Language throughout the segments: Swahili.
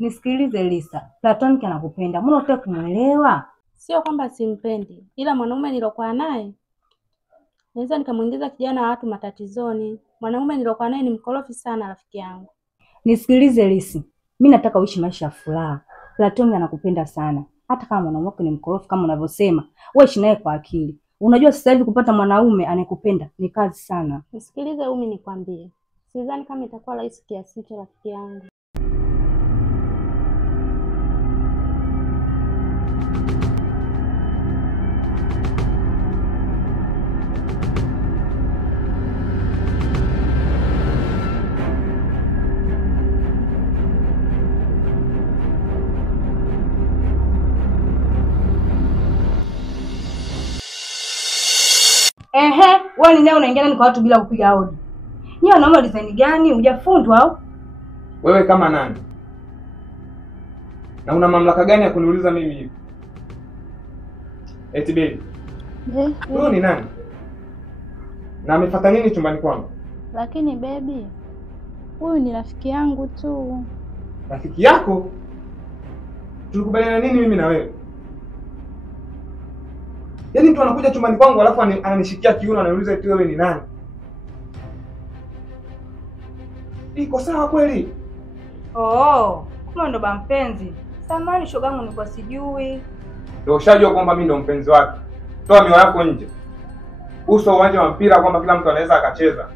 Nisikilize Lisa, Platonic anakupenda. Mbona unataka kumuelewa? Sio kwamba simpendi, ila mwanaume nilokuwa naye naweza nikamuingiza kijana wa watu matatizoni. Mwanaume nilokuwa naye ni mkorofi sana rafiki yangu. Nisikilize Lisa, mimi nataka uishi maisha ya furaha. Platonic anakupenda sana. Hata kama mwanaume wako ni mkorofi kama unavyosema, wewe ishi naye kwa akili. Unajua sasa hivi kupata mwanaume anayekupenda ni kazi sana. Nisikilize Umi nikwambie. Sidhani kama itakuwa rahisi kiasi hicho rafiki yangu. Wewe ni nani unaingia ndani kwa watu bila kupiga hodi? Nyie wanaume design gani? Hujafundwa au? Wewe kama nani? Na una mamlaka gani ya kuniuliza mimi hivi? Eti baby. Wewe ni nani? Na amefuata nini chumbani kwangu? Lakini baby, huyu ni rafiki yangu tu. Rafiki yako? Tulikubaliana nini mimi na wewe? Yaani mtu anakuja chumbani kwangu alafu ananishikia kiuno ananiuliza eti wewe ni nani? Iko sawa kweli? Kumbe ndo bampenzi. Samahani shogangu nilikuwa sijui. Ndio ushajua kwamba mimi ndo mpenzi wake. Toa mioyo yako nje. Uso uwanja wa mpira kwamba kila mtu anaweza akacheza.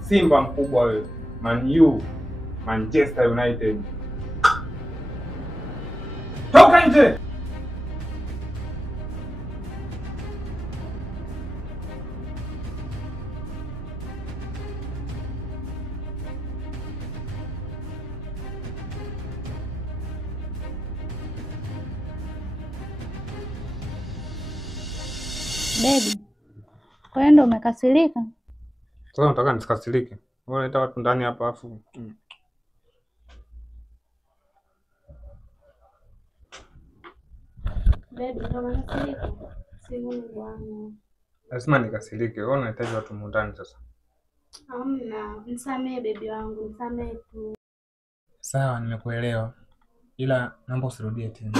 Simba mkubwa wewe. Man U, Manchester United. Toka nje. Baby, kwa hiyo ndo umekasirika? Sasa nataka nisikasirike. Wewe unaita watu ndani hapa afu. Baby, ndo umekasirika? Simu bwana. Lazima nikasirike. Wewe unahitaji watu ndani sasa. Hamna, nisamee baby wangu, nisamee tu. Sawa, nimekuelewa. Ila naomba usirudie tena.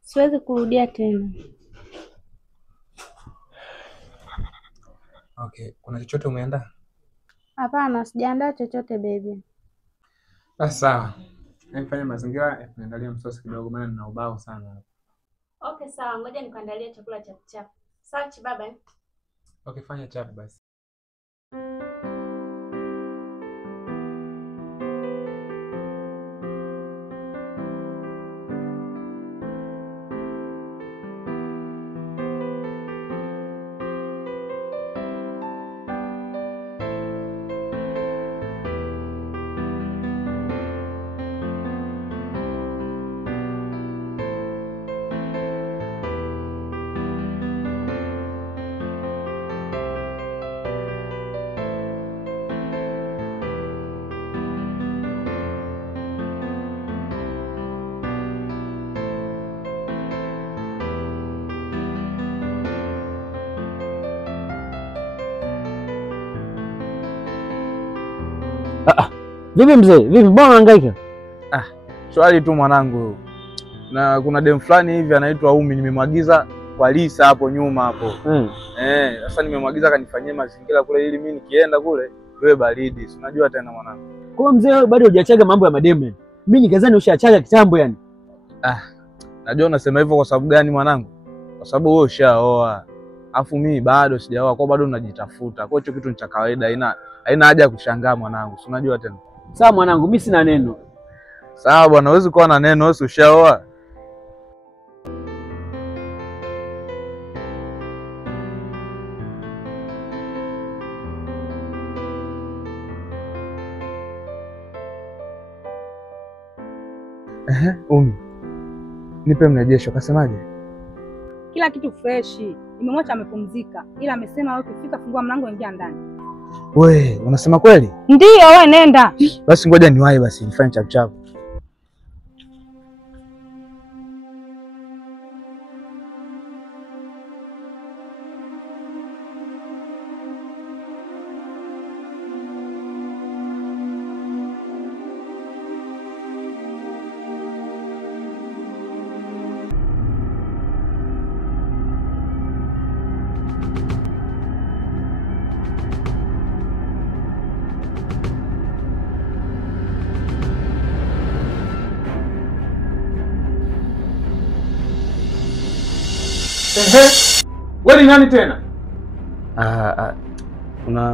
Siwezi kurudia tena. Okay, kuna chochote umeandaa? Hapana, sijaandaa chochote baby. Basi sawa. Nifanye mazingira niandalie msosi kidogo maana nina ubao sana. Okay, sawa, ngoja nikuandalie chakula cha chap. Sawa baba. Okay, fanya chap basi. Vipi mzee? Vipi mbona unahangaika? Swali tu mwanangu. Na kuna dem fulani hivi anaitwa Umi, nimemwagiza kwa Lisa hapo nyuma hapo. Sasa nimemwagiza kanifanyie mazingira kule ili mimi nikienda kule iwe baridi. Si unajua tena mwanangu. Kwa mzee wewe bado hujachaga mambo ya mademu. Mimi nikazani ushachaga kitambo yani. Najua unasema hivyo kwa sababu gani mwanangu? Kwa sababu wewe ushaoa. Afu mimi bado sijaoa, kwa bado najitafuta. Kwa hiyo kitu ni cha kawaida, haina haja ya kushangaa mwanangu. Si unajua tena. Sawa mwanangu, mimi sina neno. Sawa bwana, huwezi kuwa na neno, wewe ushaoa. Umi. Nipe mrejesho, kasemaje? Kila kitu freshi. Nimemwacha amepumzika. Ila amesema wewe ukifika fungua mlango ingia ndani. We, unasema kweli? Ndio, wewe nenda. Basi ngoja niwahi basi nifanye chap chap. Wewe ni nani tena?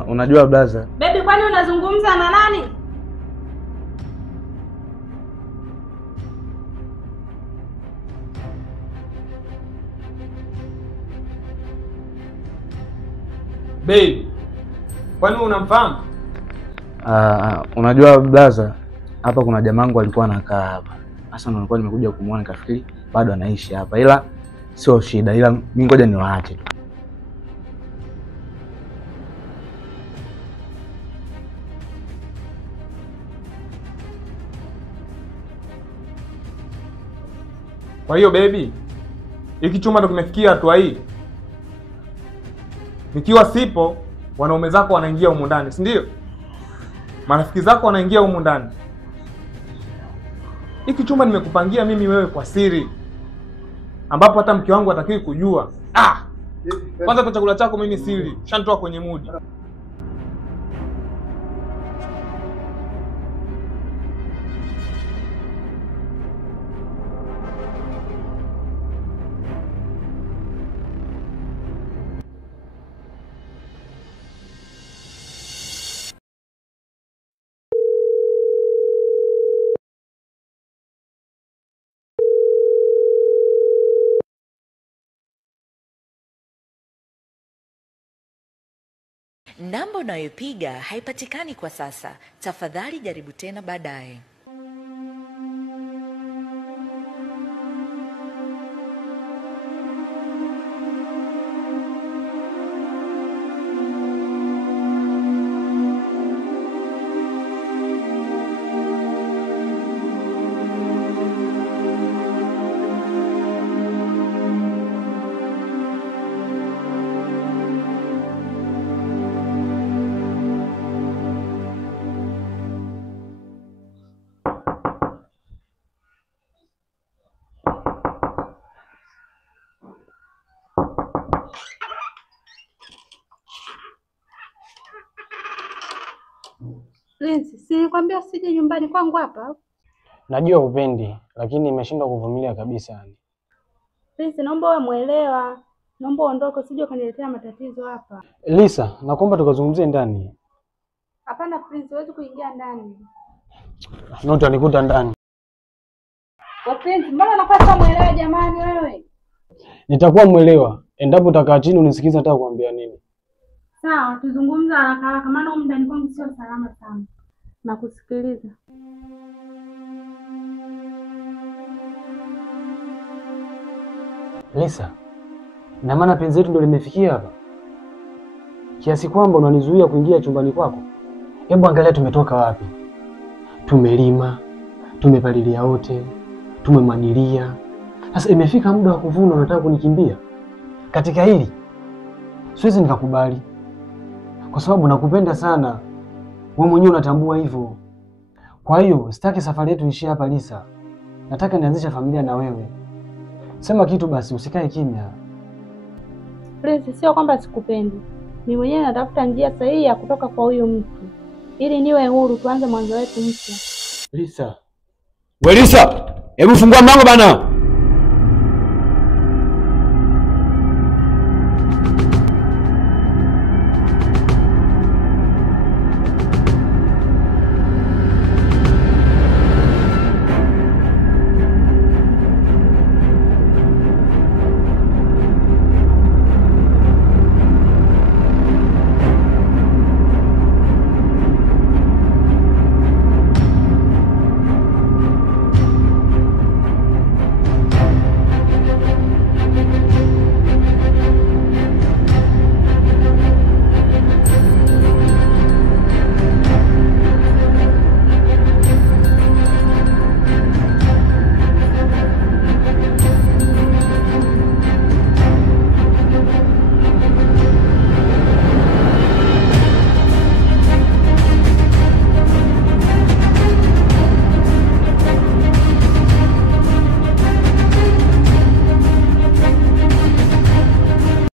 Unajua blaza? Baby, kwani unazungumza na nani? Baby, kwani unamfahamu? Unajua blaza, hapa kuna jamangu alikuwa anakaa hapa. Sasa nilikuwa nimekuja kumuona nikafikiri bado anaishi hapa. Ila sio shida, ila mimi ngoja niwaache tu. Kwa hiyo baby, hiki chumba ndo kimefikia hatua hii. Nikiwa sipo, wanaume zako wanaingia humu ndani, si ndio? Marafiki zako wanaingia humu ndani. Hiki chumba nimekupangia mimi wewe kwa siri, ambapo hata mke wangu hatakiwi kujua. Kwanza kwa chakula chako mimi siri, shantoa kwenye mudi. Namba unayopiga haipatikani kwa sasa. Tafadhali jaribu tena baadaye. Prince, si nikwambia usije nyumbani kwangu hapa? Najua upendi, lakini nimeshindwa kuvumilia kabisa yani. Prince, naomba uwe muelewa. Naomba uondoke usije kuniletea matatizo hapa. Lisa, naomba tukazungumzie ndani. Hapana Prince, huwezi kuingia ndani. Na utanikuta ndani. Kwa Prince, mbona unakuwa sio muelewa jamani wewe? Nitakuwa muelewa endapo utakaa chini unisikize hata kuambia nini. Sawa, tuzungumza haraka haraka maana huko ndani kwangu sio salama sana. Nakusikiliza. Lisa, na maana penzi letu ndio limefikia hapa? Kiasi kwamba unanizuia kuingia chumbani kwako? Hebu angalia tumetoka wapi. Tumelima, tumepalilia wote, tumemwagilia. Sasa imefika muda wa kuvuna unataka kunikimbia? Katika hili siwezi nikakubali. Kwa sababu nakupenda sana. Wewe mwenyewe unatambua hivyo. Kwa hiyo sitaki safari yetu ishie hapa Lisa. Nataka nianzishe familia na wewe. Sema kitu basi, usikae kimya. Prince, sio kwamba sikupendi. Mimi mwenyewe natafuta njia sahihi ya kutoka kwa huyu mtu ili niwe huru, tuanze mwanzo wetu mpya. Lisa. We Lisa, hebu fungua mlango bana.